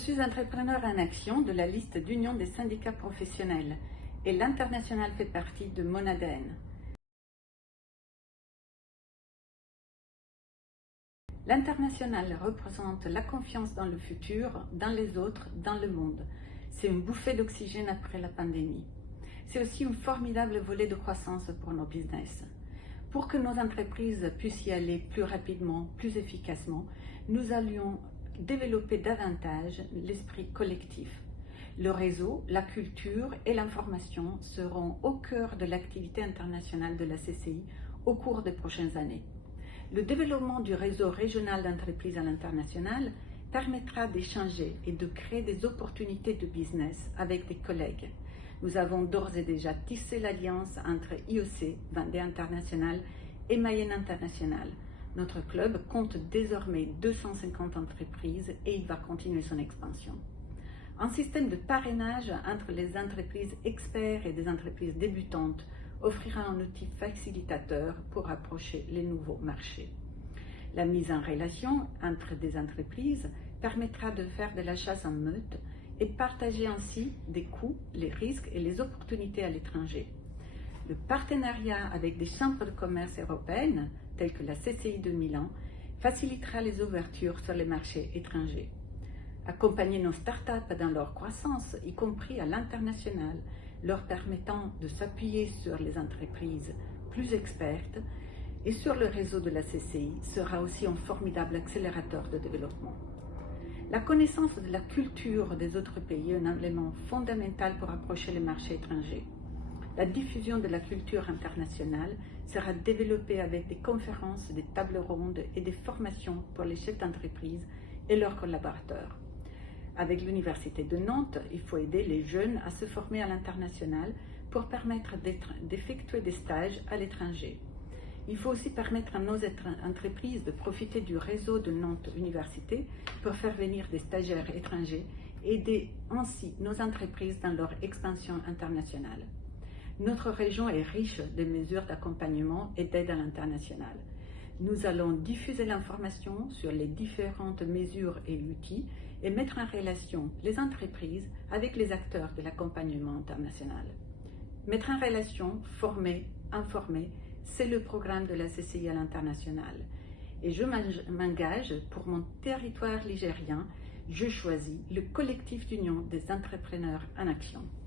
suis entrepreneur en action de la liste d'Union des syndicats professionnels et l'international fait partie de mon ADN. L'international représente la confiance dans le futur, dans les autres, dans le monde. C'est une bouffée d'oxygène après la pandémie. C'est aussi un formidable volet de croissance pour nos business. Pour que nos entreprises puissent y aller plus rapidement, plus efficacement, nous allions développer davantage l'esprit collectif. Le réseau, la culture et l'information seront au cœur de l'activité internationale de la CCI au cours des prochaines années. Le développement du réseau régional d'entreprises à l'international permettra d'échanger et de créer des opportunités de business avec des collègues. Nous avons d'ores et déjà tissé l'alliance entre IEC, Vendée International et Mayenne International. Notre club compte désormais 250 entreprises et il va continuer son expansion. Un système de parrainage entre les entreprises experts et des entreprises débutantes offrira un outil facilitateur pour approcher les nouveaux marchés. La mise en relation entre des entreprises permettra de faire de la chasse en meute et partager ainsi des coûts, les risques et les opportunités à l'étranger. Le partenariat avec des chambres de commerce européennes, telles que la CCI de Milan, facilitera les ouvertures sur les marchés étrangers. Accompagner nos startups dans leur croissance, y compris à l'international, leur permettant de s'appuyer sur les entreprises plus expertes et sur le réseau de la CCI, sera aussi un formidable accélérateur de développement. La connaissance de la culture des autres pays est un élément fondamental pour approcher les marchés étrangers. La diffusion de la culture internationale sera développée avec des conférences, des tables rondes et des formations pour les chefs d'entreprise et leurs collaborateurs. Avec l'Université de Nantes, il faut aider les jeunes à se former à l'international pour permettre d'effectuer des stages à l'étranger. Il faut aussi permettre à nos entreprises de profiter du réseau de Nantes Université pour faire venir des stagiaires étrangers et aider ainsi nos entreprises dans leur expansion internationale. Notre région est riche de mesures d'accompagnement et d'aide à l'international. Nous allons diffuser l'information sur les différentes mesures et outils et mettre en relation les entreprises avec les acteurs de l'accompagnement international. Mettre en relation, former, informer, c'est le programme de la CCI à l'international. Et je m'engage pour mon territoire ligérien, je choisis le collectif d'union des entrepreneurs en action.